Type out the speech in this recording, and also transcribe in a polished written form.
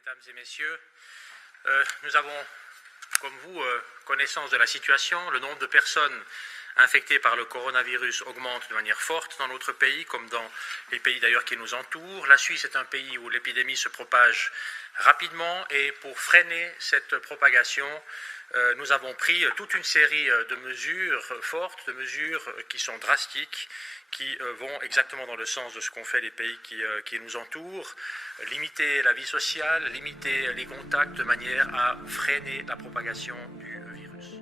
Mesdames et messieurs, nous avons, comme vous, connaissance de la situation. Le nombre de personnes infectées par le coronavirus augmente de manière forte dans notre pays, comme dans les pays d'ailleurs qui nous entourent. La Suisse est un pays où l'épidémie se propage rapidement et pour freiner cette propagation, nous avons pris toute une série de mesures fortes, de mesures qui sont drastiques, qui vont exactement dans le sens de ce qu'ont fait les pays qui nous entourent. Limiter la vie sociale, limiter les contacts de manière à freiner la propagation du virus.